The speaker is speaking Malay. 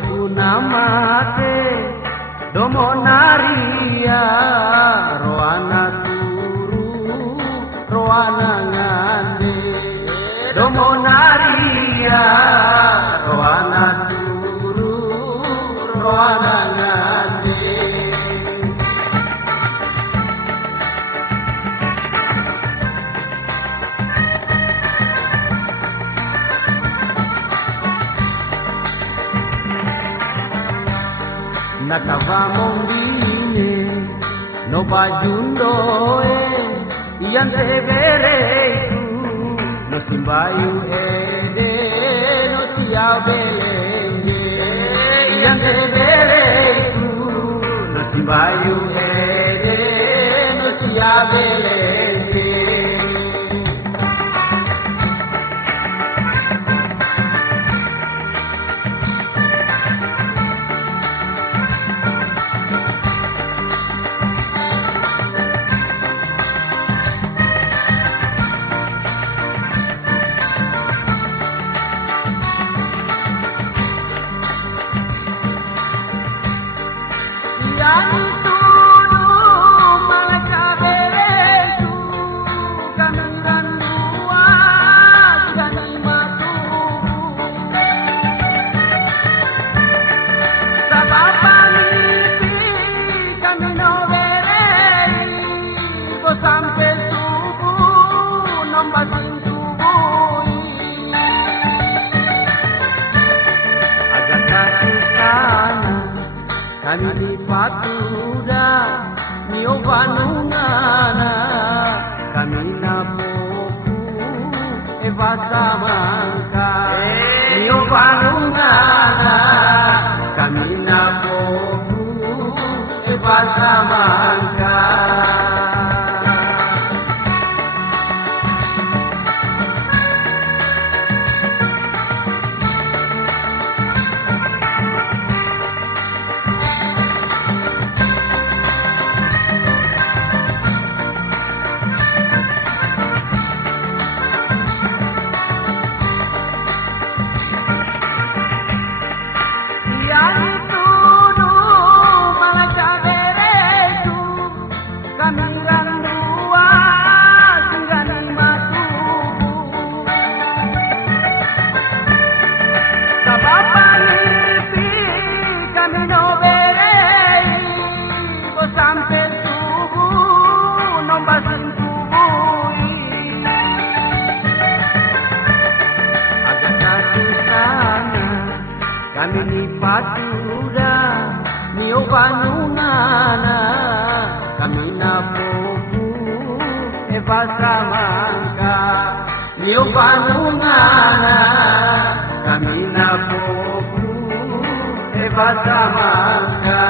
unamate domonaria roana turu roana ngande domonaria roana turu roana ngande Nakavamondine no bayundoe iante vereitu no simbayu ede no siabelenge iante vereitu no simbayu ede no siabelenge sampai subuh nombasin tubuhi agak kasusana kami di patuda niobanungana kami napoku eva samangka niobanungana kami napoku eva samangka sampai subuh nombasin tubuhi agak kasusana kami ni patuda ni obanungana kami napoku eva samangka ni obanungana kami napoku eva samangka